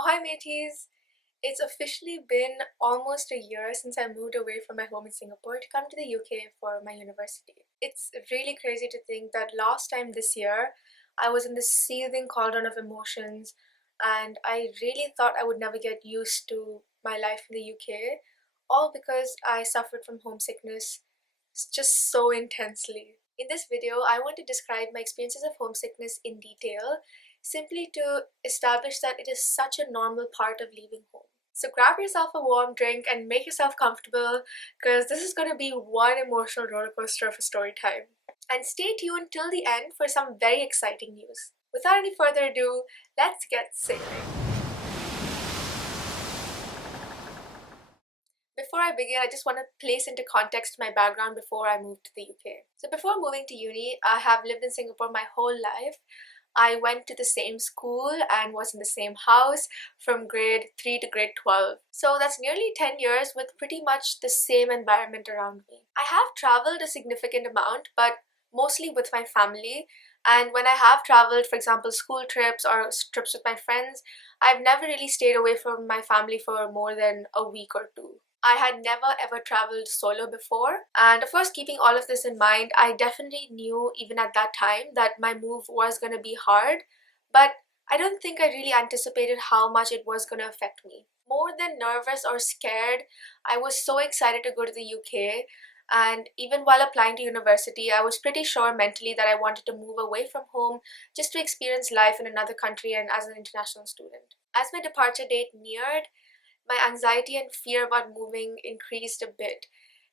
Oh, hi, mateys! It's officially been almost a year since I moved away from my home in Singapore to come to the UK for my university. It's really crazy to think that last time this year I was in this seething cauldron of emotions, and I really thought I would never get used to my life in the UK, all because I suffered from homesickness just so intensely. In this video, I want to describe my experiences of homesickness in detail, simply to establish that it is such a normal part of leaving home. So grab yourself a warm drink and make yourself comfortable, because this is going to be one emotional roller coaster of a story time. And stay tuned till the end for some very exciting news. Without any further ado, let's get sailing. Before I begin, I just want to place into context my background before I moved to the UK. So before moving to uni, I have lived in Singapore my whole life. I went to the same school and was in the same house from grade 3 to grade 12. So that's nearly 10 years with pretty much the same environment around me. I have traveled a significant amount, but mostly with my family. And when I have traveled, for example, school trips or trips with my friends, I've never really stayed away from my family for more than a week or two. I had never ever traveled solo before, and of course, keeping all of this in mind, I definitely knew even at that time that my move was going to be hard, but I don't think I really anticipated how much it was going to affect me. More than nervous or scared, I was so excited to go to the UK, and even while applying to university, I was pretty sure mentally that I wanted to move away from home just to experience life in another country and as an international student. As my departure date neared, my anxiety and fear about moving increased a bit.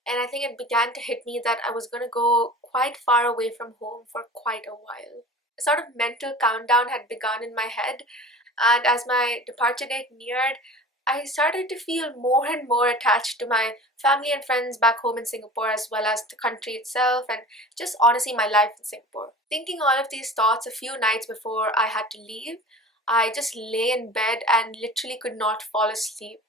And I think it began to hit me that I was going to go quite far away from home for quite a while. A sort of mental countdown had begun in my head, and as my departure date neared, I started to feel more and more attached to my family and friends back home in Singapore, as well as the country itself, and just honestly my life in Singapore. Thinking all of these thoughts a few nights before I had to leave, I just lay in bed and literally could not fall asleep.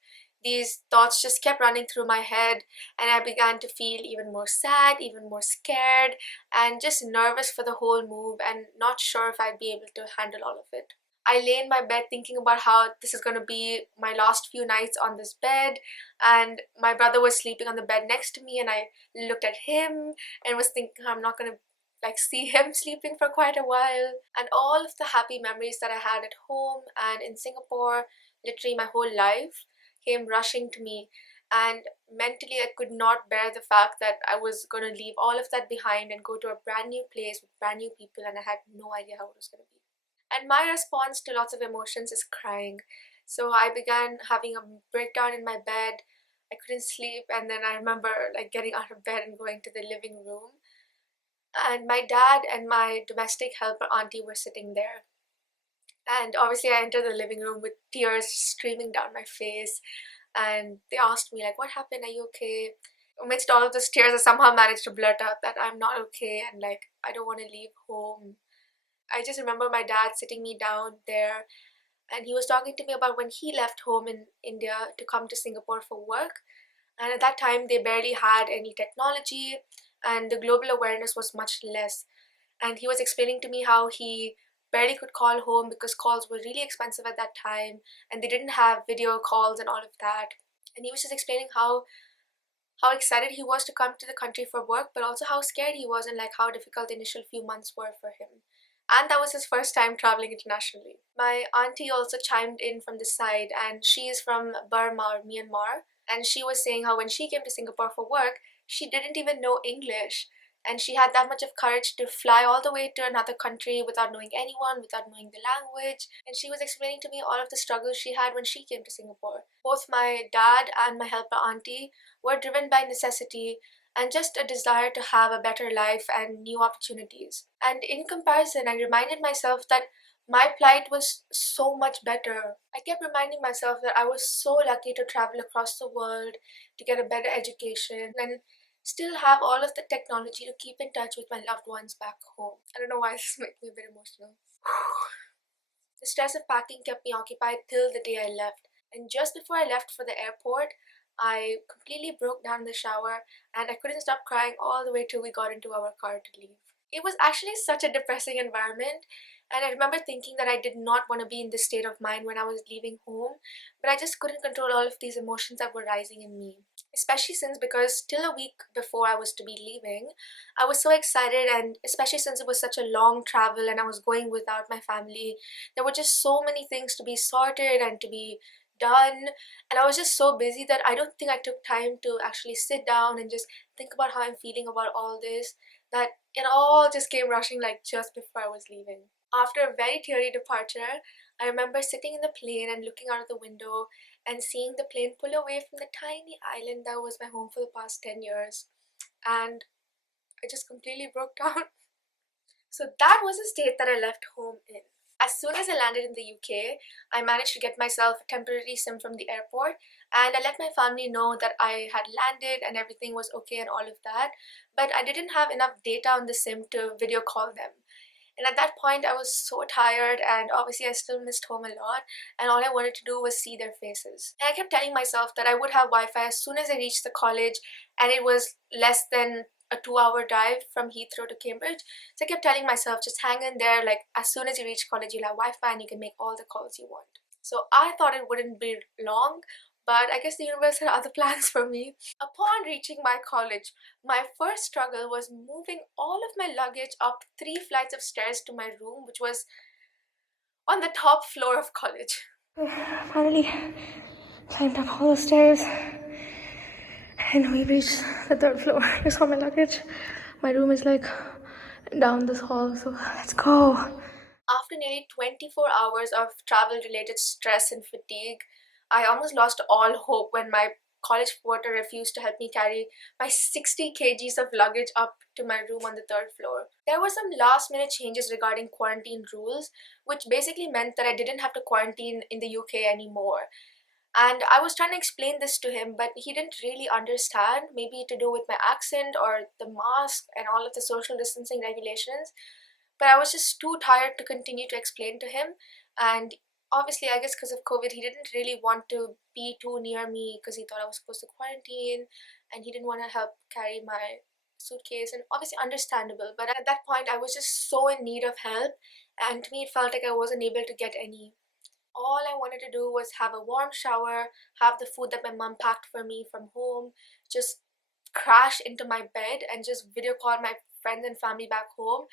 These thoughts just kept running through my head, and I began to feel even more sad, even more scared, and just nervous for the whole move and not sure if I'd be able to handle all of it. I lay in my bed thinking about how this is going to be my last few nights on this bed, and my brother was sleeping on the bed next to me, and I looked at him and was thinking I'm not going to see him sleeping for quite a while. And all of the happy memories that I had at home and in Singapore, literally my whole life, came rushing to me, and mentally I could not bear the fact that I was going to leave all of that behind and go to a brand new place with brand new people, and I had no idea how it was going to be. And my response to lots of emotions is crying. So I began having a breakdown in my bed. I couldn't sleep, and then I remember getting out of bed and going to the living room, and my dad and my domestic helper auntie were sitting there. And obviously I entered the living room with tears streaming down my face, and they asked me what happened, are you okay? Amidst all of those tears, I somehow managed to blurt out that I'm not okay, and I don't want to leave home. I just remember my dad sitting me down there, and he was talking to me about when he left home in India to come to Singapore for work. And at that time they barely had any technology, and the global awareness was much less. And he was explaining to me how he barely could call home because calls were really expensive at that time, and they didn't have video calls and all of that. And he was just explaining how excited he was to come to the country for work, but also how scared he was, and how difficult the initial few months were for him. And that was his first time traveling internationally. My auntie also chimed in from the side, and she is from Burma or Myanmar, and she was saying how when she came to Singapore for work, she didn't even know English, and she had that much of courage to fly all the way to another country without knowing anyone, without knowing the language. And she was explaining to me all of the struggles she had when she came to Singapore. Both my dad and my helper auntie were driven by necessity and just a desire to have a better life and new opportunities. And in comparison, I reminded myself that my plight was so much better. I kept reminding myself that I was so lucky to travel across the world, to get a better education, and still have all of the technology to keep in touch with my loved ones back home. I don't know why this makes me a bit emotional. The stress of packing kept me occupied till the day I left. And just before I left for the airport, I completely broke down in the shower, and I couldn't stop crying all the way till we got into our car to leave. It was actually such a depressing environment, And I remember thinking that I did not want to be in this state of mind when I was leaving home, but I just couldn't control all of these emotions that were rising in me. Especially since, because till a week before I was to be leaving, I was so excited, and especially since it was such a long travel and I was going without my family, there were just so many things to be sorted and to be done. And I was just so busy that I don't think I took time to actually sit down and just think about how I'm feeling about all this. That it all just came rushing like just before I was leaving. After a very teary departure, I remember sitting in the plane and looking out of the window and seeing the plane pull away from the tiny island that was my home for the past 10 years. And I just completely broke down. So that was the state that I left home in. As soon as I landed in the UK, I managed to get myself a temporary SIM from the airport, and I let my family know that I had landed and everything was okay and all of that. But I didn't have enough data on the SIM to video call them. And at that point, I was so tired, and obviously, I still missed home a lot. And all I wanted to do was see their faces. And I kept telling myself that I would have Wi Fi as soon as I reached the college, and it was less than a 2 hour drive from Heathrow to Cambridge. So I kept telling myself, just hang in there, like, as soon as you reach college, you'll have Wi Fi and you can make all the calls you want. So I thought it wouldn't be long, but I guess the universe had other plans for me. Upon reaching my college, my first struggle was moving all of my luggage up 3 flights of stairs to my room, which was on the top floor of college. Finally climbed up all the stairs and we reached the third floor. Here's all my luggage. My room is like down this hall, so let's go. After nearly 24 hours of travel related stress and fatigue, I almost lost all hope when my college porter refused to help me carry my 60 kgs of luggage up to my room on the third floor. There were some last minute changes regarding quarantine rules, which basically meant that I didn't have to quarantine in the UK anymore. And I was trying to explain this to him, but he didn't really understand, maybe to do with my accent or the mask and all of the social distancing regulations. But I was just too tired to continue to explain to him. And obviously, I guess because of COVID, he didn't really want to be too near me because he thought I was supposed to quarantine and he didn't want to help carry my suitcase. And obviously, understandable. But at that point, I was just so in need of help. And to me, it felt like I wasn't able to get any. All I wanted to do was have a warm shower, have the food that my mom packed for me from home, just crash into my bed and just video call my friends and family back home.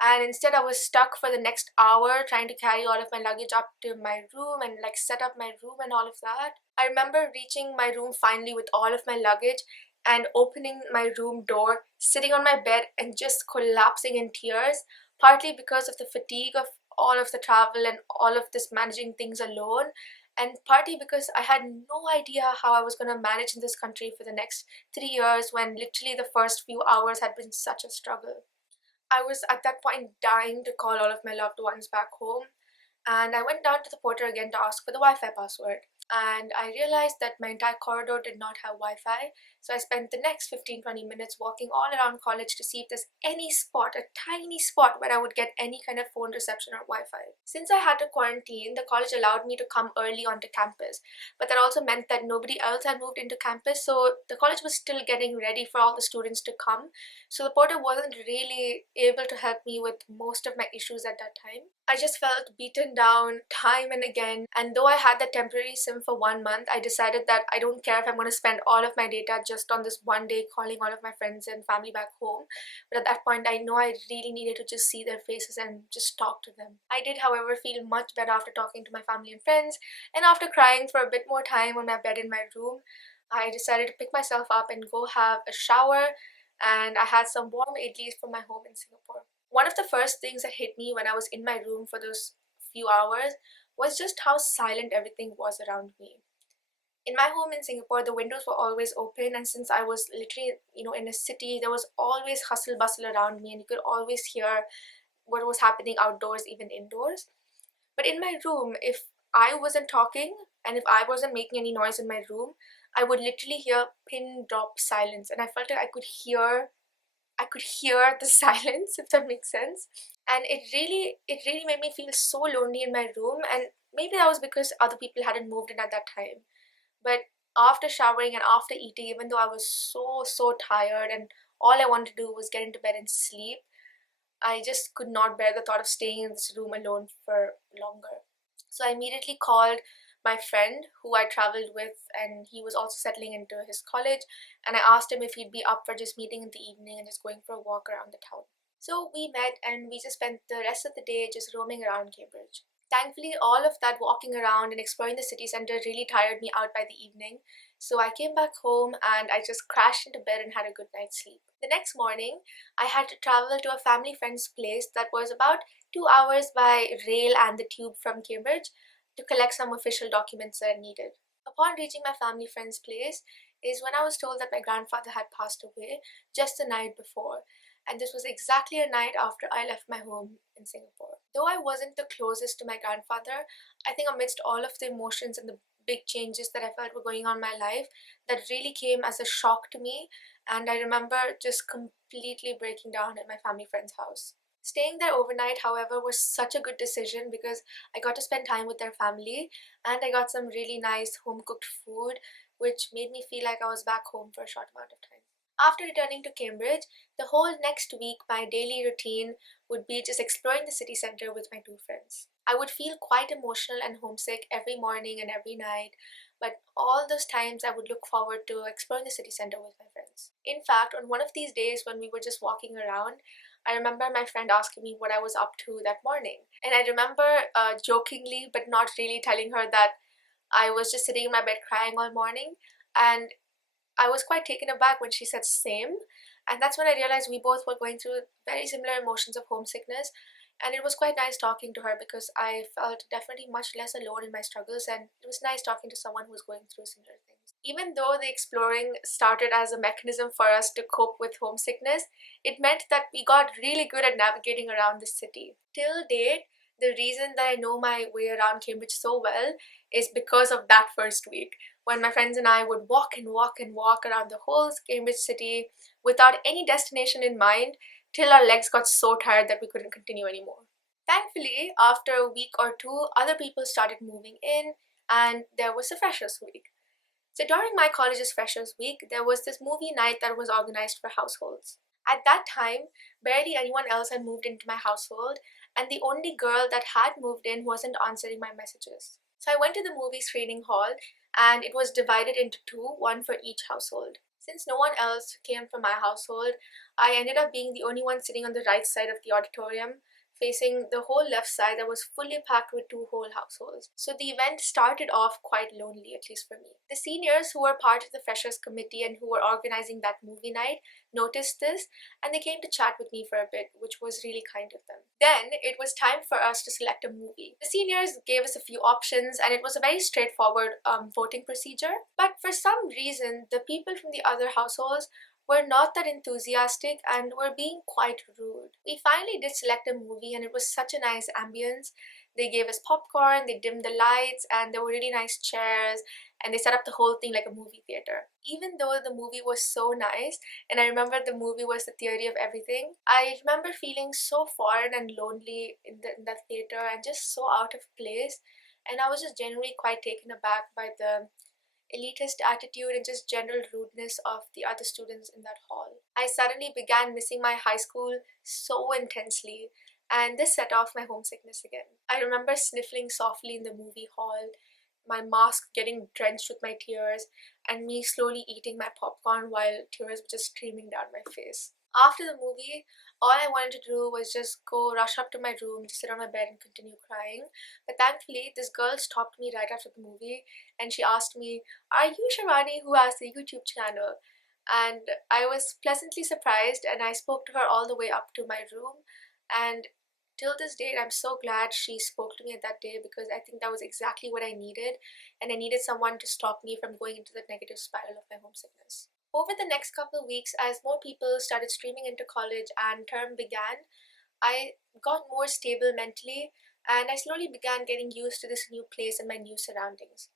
And instead, I was stuck for the next hour trying to carry all of my luggage up to my room and like set up my room and all of that. I remember reaching my room finally with all of my luggage and opening my room door, sitting on my bed and just collapsing in tears, partly because of the fatigue of all of the travel and all of this managing things alone, and partly because I had no idea how I was going to manage in this country for the next 3 years when literally the first few hours had been such a struggle. I was at that point dying to call all of my loved ones back home, and I went down to the porter again to ask for the Wi Fi password. And I realized that my entire corridor did not have Wi Fi, so I spent the next 15-20 minutes walking all around college to see if there's any spot, a tiny spot, where I would get any kind of phone reception or Wi Fi. Since I had to quarantine, the college allowed me to come early onto campus, but that also meant that nobody else had moved into campus, so the college was still getting ready for all the students to come. So the porter wasn't really able to help me with most of my issues at that time. I just felt beaten down time and again, and though I had the temporary SIM for 1 month, I decided that I don't care if I'm going to spend all of my data just on this one day calling all of my friends and family back home. But at that point, I know I really needed to just see their faces and just talk to them. I did, however, feel much better after talking to my family and friends, and after crying for a bit more time on my bed in my room, I decided to pick myself up and go have a shower, and I had some warm idlis from my home in Singapore. One of the first things that hit me when I was in my room for those few hours was just how silent everything was around me. In my home in Singapore, the windows were always open, and since I was literally, in a city, there was always hustle bustle around me, and you could always hear what was happening outdoors, even indoors. But in my room, if I wasn't talking and if I wasn't making any noise in my room, I would literally hear pin drop silence, and I felt like I could hear the silence, if that makes sense. And it really made me feel so lonely in my room, and maybe that was because other people hadn't moved in at that time. But after showering and after eating, even though I was so tired and all I wanted to do was get into bed and sleep, I just could not bear the thought of staying in this room alone for longer. So I immediately called my friend who I traveled with, and he was also settling into his college. And I asked him if he'd be up for just meeting in the evening and just going for a walk around the town. So we met and we just spent the rest of the day just roaming around Cambridge. Thankfully, all of that walking around and exploring the city centre really tired me out by the evening. So I came back home and I just crashed into bed and had a good night's sleep. The next morning, I had to travel to a family friend's place that was about 2 hours by rail and the tube from Cambridge to collect some official documents that I needed. Upon reaching my family friend's place is when I was told that my grandfather had passed away just the night before, and this was exactly a night after I left my home in Singapore. Though I wasn't the closest to my grandfather, I think amidst all of the emotions and the big changes that I felt were going on in my life, that really came as a shock to me, and I remember just completely breaking down at my family friend's house. Staying there overnight, however, was such a good decision because I got to spend time with their family and I got some really nice home cooked food, which made me feel like I was back home for a short amount of time. After returning to Cambridge, the whole next week, my daily routine would be just exploring the city centre with my two friends. I would feel quite emotional and homesick every morning and every night, but all those times I would look forward to exploring the city centre with my friends. In fact, on one of these days when we were just walking around, I remember my friend asking me what I was up to that morning. And I remember jokingly, but not really, telling her that I was just sitting in my bed crying all morning. And I was quite taken aback when she said same, and that's when I realized we both were going through very similar emotions of homesickness. And it was quite nice talking to her because I felt definitely much less alone in my struggles, and it was nice talking to someone who was going through similar things. Even though the exploring started as a mechanism for us to cope with homesickness, it meant that we got really good at navigating around the city. Till date, the reason that I know my way around Cambridge so well is because of that first week when my friends and I would walk and walk and walk around the whole Cambridge city without any destination in mind till our legs got so tired that we couldn't continue anymore. Thankfully, after a week or two, other people started moving in and there was a Freshers Week. So during my college's Freshers Week, there was this movie night that was organized for households. At that time, barely anyone else had moved into my household, and the only girl that had moved in wasn't answering my messages. So I went to the movie screening hall, and it was divided into two, one for each household. Since no one else came from my household, I ended up being the only one sitting on the right side of the auditorium, facing the whole left side that was fully packed with two whole households. So the event started off quite lonely, at least for me. The seniors who were part of the freshers committee and who were organizing that movie night noticed this and they came to chat with me for a bit, which was really kind of them. Then it was time for us to select a movie. The seniors gave us a few options and it was a very straightforward voting procedure. But for some reason, the people from the other households were not that enthusiastic and were being quite rude. We finally did select a movie and it was such a nice ambience. They gave us popcorn, they dimmed the lights, and there were really nice chairs, and they set up the whole thing like a movie theater. Even though the movie was so nice, and I remember the movie was The Theory of Everything, I remember feeling so foreign and lonely in that theater and just so out of place. And I was just genuinely quite taken aback by the elitist attitude and just general rudeness of the other students in that hall. I suddenly began missing my high school so intensely, and this set off my homesickness again. I remember sniffling softly in the movie hall, my mask getting drenched with my tears, and me slowly eating my popcorn while tears were just streaming down my face. After the movie, all I wanted to do was just go rush up to my room to sit on my bed and continue crying. But thankfully, this girl stopped me right after the movie and she asked me, "Are you Sharani who has the YouTube channel?" And I was pleasantly surprised and I spoke to her all the way up to my room. And till this date, I'm so glad she spoke to me at that day because I think that was exactly what I needed. And I needed someone to stop me from going into the negative spiral of my homesickness. Over the next couple of weeks, as more people started streaming into college and term began, I got more stable mentally and I slowly began getting used to this new place and my new surroundings.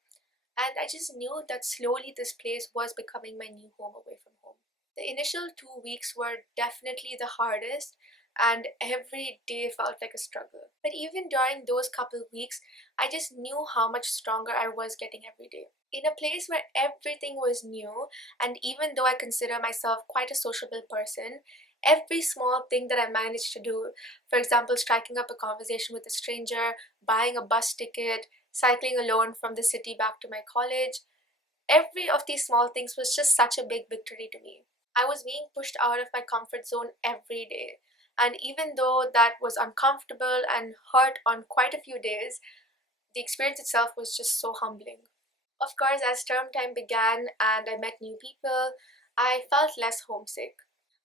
And I just knew that slowly this place was becoming my new home away from home. The initial 2 weeks were definitely the hardest, and every day felt like a struggle. But even during those couple weeks, I just knew how much stronger I was getting every day. In a place where everything was new, and even though I consider myself quite a sociable person, Every small thing that I managed to do, for example, striking up a conversation with a stranger, buying a bus ticket, cycling alone from the city back to my college, every of these small things was just such a big victory to me. I was being pushed out of my comfort zone every day. And even though that was uncomfortable and hurt on quite a few days, the experience itself was just so humbling. Of course, as term time began and I met new people, I felt less homesick.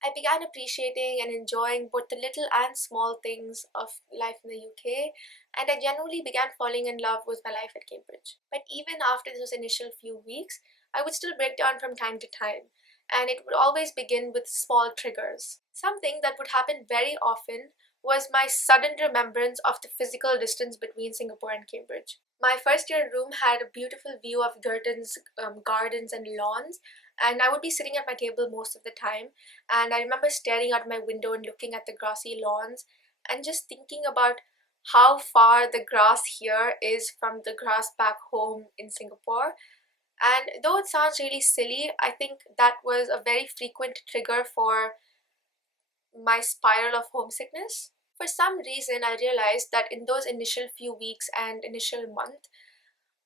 I began appreciating and enjoying both the little and small things of life in the UK, and I genuinely began falling in love with my life at Cambridge. But even after those initial few weeks, I would still break down from time to time, and it would always begin with small triggers. Something that would happen very often was my sudden remembrance of the physical distance between Singapore and Cambridge. My first year room had a beautiful view of Girton's gardens and lawns, and I would be sitting at my table most of the time. And I remember staring out my window and looking at the grassy lawns and just thinking about how far the grass here is from the grass back home in Singapore. And though it sounds really silly, I think that was a very frequent trigger for my spiral of homesickness. For some reason, I realized that in those initial few weeks and initial month,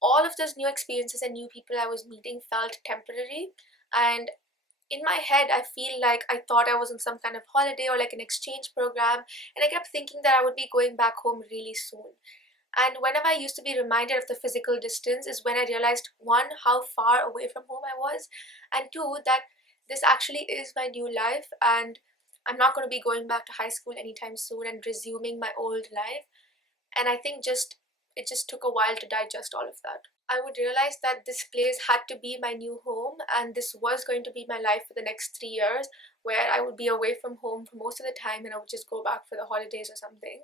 all of those new experiences and new people I was meeting felt temporary. And in my head, I feel like I thought I was on some kind of holiday or like an exchange program, and I kept thinking that I would be going back home really soon. And whenever I used to be reminded of the physical distance, is when I realized one, how far away from home I was, and two, that this actually is my new life, and I'm not going to be going back to high school anytime soon and resuming my old life. And I think just it just took a while to digest all of that. I would realize that this place had to be my new home, and this was going to be my life for the next 3 years, where I would be away from home for most of the time and I would just go back for the holidays or something.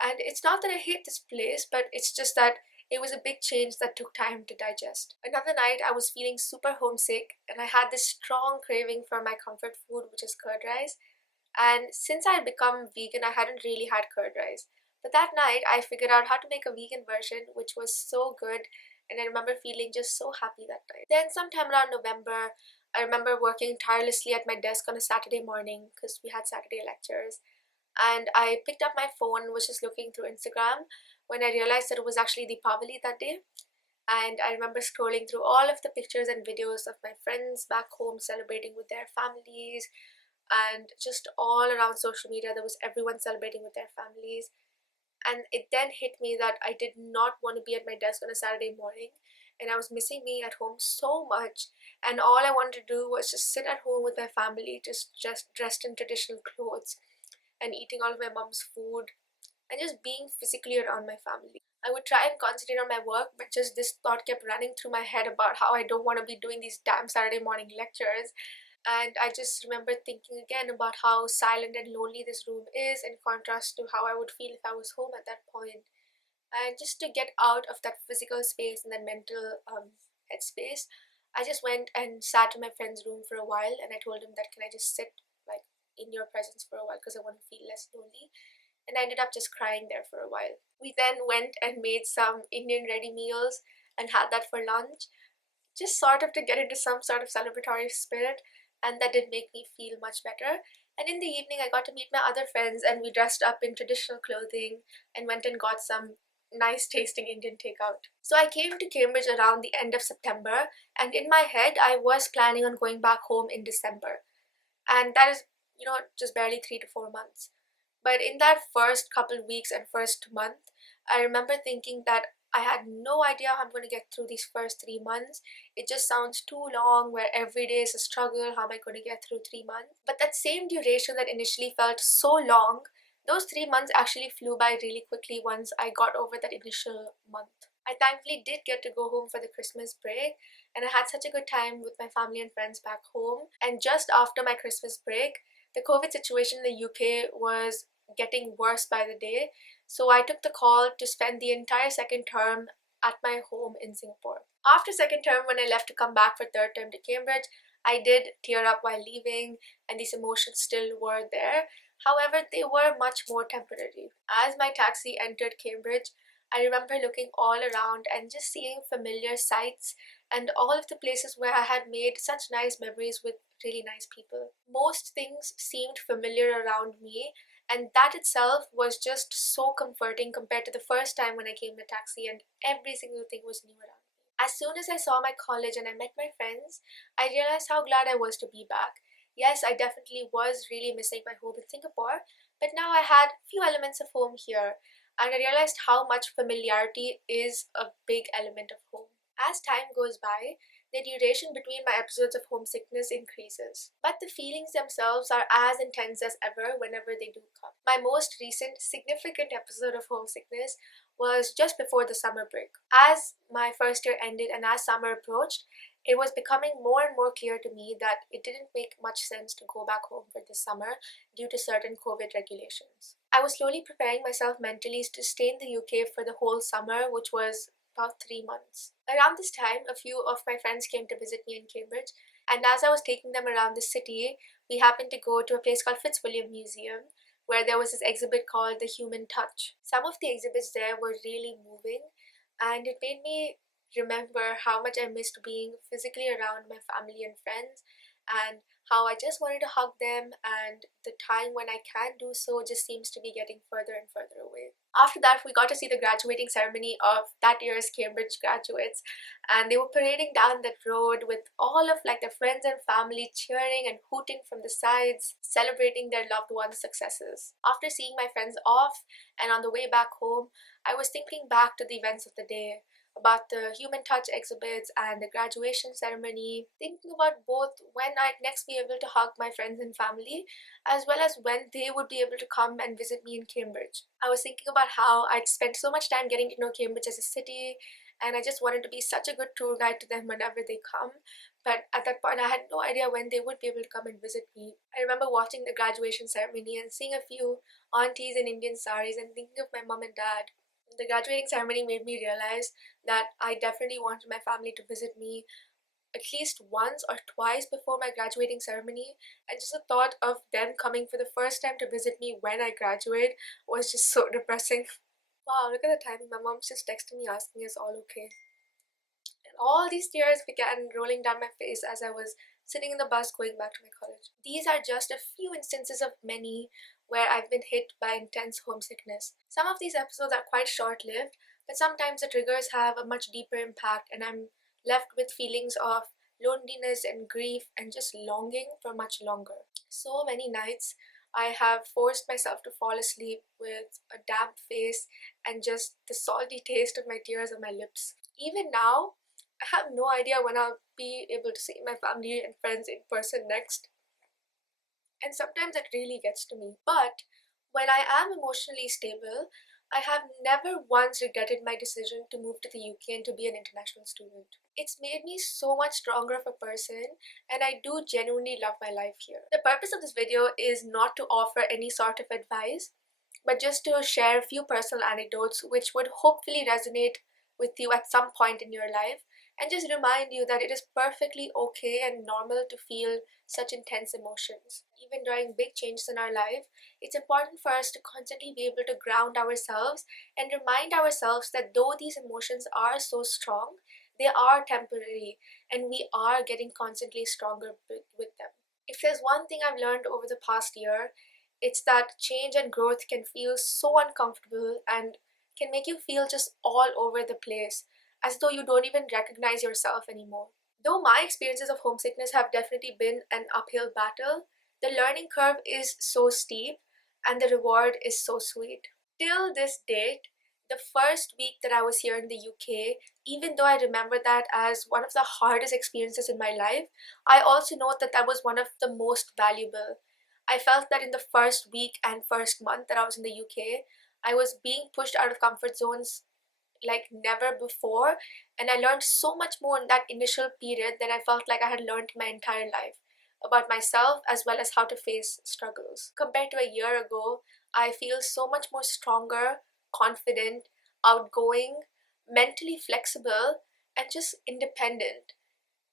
And it's not that I hate this place, but it's just that it was a big change that took time to digest. Another night, I was feeling super homesick and I had this strong craving for my comfort food, which is curd rice. And since I had become vegan, I hadn't really had curd rice. But that night, I figured out how to make a vegan version, which was so good, and I remember feeling just so happy that night. Then, sometime around November, I remember working tirelessly at my desk on a Saturday morning because we had Saturday lectures. And I picked up my phone and was just looking through Instagram when I realized that it was actually Deepavali that day. And I remember scrolling through all of the pictures and videos of my friends back home celebrating with their families, and just all around social media there was everyone celebrating with their families. And it then hit me that I did not want to be at my desk on a Saturday morning, and I was missing being at home so much, and all I wanted to do was just sit at home with my family, just dressed in traditional clothes and eating all of my mom's food and just being physically around my family. I would try and concentrate on my work, but just this thought kept running through my head about how I don't want to be doing these damn Saturday morning lectures. And I just remember thinking again about how silent and lonely this room is in contrast to how I would feel if I was home at that point. And just to get out of that physical space and that mental headspace, I just went and sat in my friend's room for a while, and I told him that can I just sit like in your presence for a while because I want to feel less lonely. And I ended up just crying there for a while. We then went and made some Indian ready meals and had that for lunch, just sort of to get into some sort of celebratory spirit, and that did make me feel much better. And in the evening, I got to meet my other friends, and we dressed up in traditional clothing and went and got some nice tasting Indian takeout. So I came to Cambridge around the end of September, and in my head, I was planning on going back home in December. And that is, just barely 3 to 4 months. But in that first couple weeks and first month, I remember thinking that I had no idea how I'm going to get through these first 3 months. It just sounds too long, where every day is a struggle. How am I going to get through 3 months? But that same duration that initially felt so long, those 3 months actually flew by really quickly once I got over that initial month. I thankfully did get to go home for the Christmas break, and I had such a good time with my family and friends back home. And just after my Christmas break, the COVID situation in the UK was getting worse by the day, so I took the call to spend the entire second term at my home in Singapore. After second term, when I left to come back for third term to Cambridge, I did tear up while leaving, and these emotions still were there. However, they were much more temporary. As my taxi entered Cambridge, I remember looking all around and just seeing familiar sights and all of the places where I had made such nice memories with really nice people. Most things seemed familiar around me, and that itself was just so comforting compared to the first time when I came in a taxi and every single thing was new around me. As soon as I saw my college and I met my friends, I realized how glad I was to be back. Yes, I definitely was really missing my home in Singapore, but now I had few elements of home here, and I realized how much familiarity is a big element of home. As time goes by, the duration between my episodes of homesickness increases, but the feelings themselves are as intense as ever whenever they do come. My most recent significant episode of homesickness was just before the summer break. As my first year ended and as summer approached, it was becoming more and more clear to me that it didn't make much sense to go back home for this summer due to certain COVID regulations. I was slowly preparing myself mentally to stay in the UK for the whole summer, which was about 3 months. Around this time, a few of my friends came to visit me in Cambridge, and as I was taking them around the city, we happened to go to a place called Fitzwilliam Museum, where there was this exhibit called The Human Touch. Some of the exhibits there were really moving, and it made me remember how much I missed being physically around my family and friends, and how I just wanted to hug them, and the time when I can do so just seems to be getting further and further away. After that, we got to see the graduating ceremony of that year's Cambridge graduates, and they were parading down that road with all of like their friends and family cheering and hooting from the sides, celebrating their loved ones' successes. After seeing my friends off and on the way back home, I was thinking back to the events of the day, about the human touch exhibits and the graduation ceremony, thinking about both when I'd next be able to hug my friends and family, as well as when they would be able to come and visit me in Cambridge. I was thinking about how I'd spent so much time getting to know Cambridge as a city, and I just wanted to be such a good tour guide to them whenever they come. But at that point, I had no idea when they would be able to come and visit me. I remember watching the graduation ceremony and seeing a few aunties in Indian saris and thinking of my mom and dad. The graduating ceremony made me realize that I definitely wanted my family to visit me at least once or twice before my graduating ceremony, and just the thought of them coming for the first time to visit me when I graduate was just so depressing. Wow, look at the timing. My mom's just texting me asking is all okay. And all these tears began rolling down my face as I was sitting in the bus going back to my college. These are just a few instances of many where I've been hit by intense homesickness. Some of these episodes are quite short lived, but sometimes the triggers have a much deeper impact, and I'm left with feelings of loneliness and grief and just longing for much longer. So many nights I have forced myself to fall asleep with a damp face and just the salty taste of my tears on my lips. Even now, I have no idea when I'll be able to see my family and friends in person next, and sometimes it really gets to me. But when I am emotionally stable, I have never once regretted my decision to move to the UK and to be an international student. It's made me so much stronger of a person, and I do genuinely love my life here. The purpose of this video is not to offer any sort of advice, but just to share a few personal anecdotes which would hopefully resonate with you at some point in your life, and just remind you that it is perfectly okay and normal to feel such intense emotions. Even during big changes in our life, it's important for us to constantly be able to ground ourselves and remind ourselves that though these emotions are so strong, they are temporary, and we are getting constantly stronger with them. If there's one thing I've learned over the past year, it's that change and growth can feel so uncomfortable and can make you feel just all over the place, as though you don't even recognize yourself anymore. Though my experiences of homesickness have definitely been an uphill battle, the learning curve is so steep and the reward is so sweet. Till this date, the first week that I was here in the UK, even though I remember that as one of the hardest experiences in my life, I also know that that was one of the most valuable. I felt that in the first week and first month that I was in the UK, I was being pushed out of comfort zones like never before, and I learned so much more in that initial period than I felt like I had learned my entire life about myself as well as how to face struggles. Compared to a year ago, I feel so much more stronger, confident, outgoing, mentally flexible, and just independent.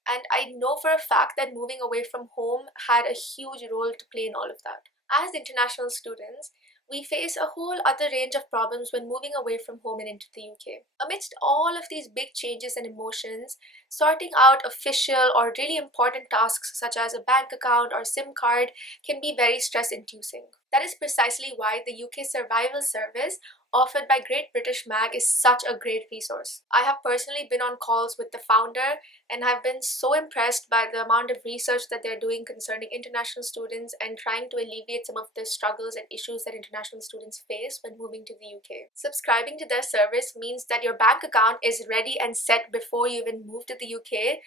And I know for a fact that moving away from home had a huge role to play in all of that. As international students, We face a whole other range of problems when moving away from home and into the UK. Amidst all of these big changes and emotions, sorting out official or really important tasks such as a bank account or SIM card can be very stress inducing. That is precisely why the UK Survival Service offered by Great British Mag is such a great resource. I have personally been on calls with the founder and have been so impressed by the amount of research that they're doing concerning international students and trying to alleviate some of the struggles and issues that international students face when moving to the UK. Subscribing to their service means that your bank account is ready and set before you even move to the UK,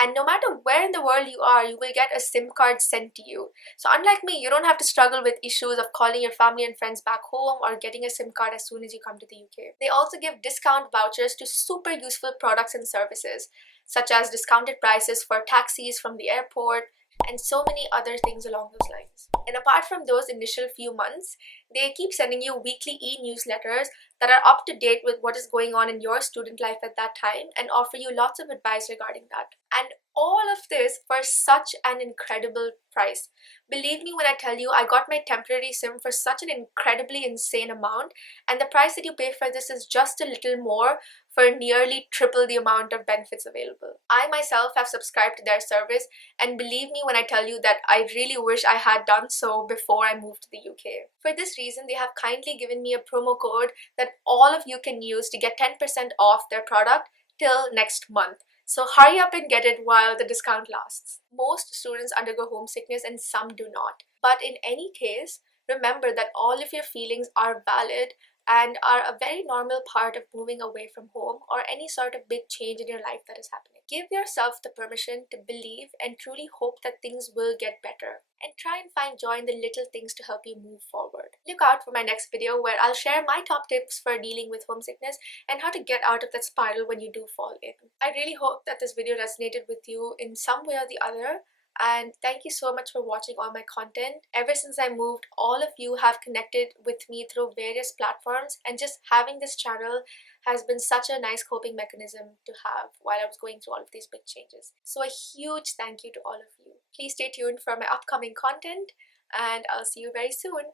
and no matter where in the world you are, you will get a SIM card sent to you. So unlike me, you don't have to struggle with issues of calling your family and friends back home or getting a SIM card as soon as you come to the UK. They also give discount vouchers to super useful products and services, such as discounted prices for taxis from the airport, and so many other things along those lines. And apart from those initial few months, they keep sending you weekly e-newsletters that are up to date with what is going on in your student life at that time and offer you lots of advice regarding that. And all of this for such an incredible price. Believe me when I tell you, I got my temporary SIM for such an incredibly insane amount, and the price that you pay for this is just a little more for nearly triple the amount of benefits available. I myself have subscribed to their service, and believe me when I tell you that I really wish I had done so before I moved to the UK. For this reason, they have kindly given me a promo code that all of you can use to get 10% off their product till next month. So hurry up and get it while the discount lasts. Most students undergo homesickness and some do not. But in any case, remember that all of your feelings are valid and are a very normal part of moving away from home or any sort of big change in your life that is happening. Give yourself the permission to believe and truly hope that things will get better, and try and find joy in the little things to help you move forward. Look out for my next video where I'll share my top tips for dealing with homesickness and how to get out of that spiral when you do fall in. I really hope that this video resonated with you in some way or the other. And thank you so much for watching all my content. Ever since I moved, all of you have connected with me through various platforms, and just having this channel has been such a nice coping mechanism to have while I was going through all of these big changes. So a huge thank you to all of you. Please stay tuned for my upcoming content, and I'll see you very soon.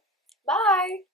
Bye!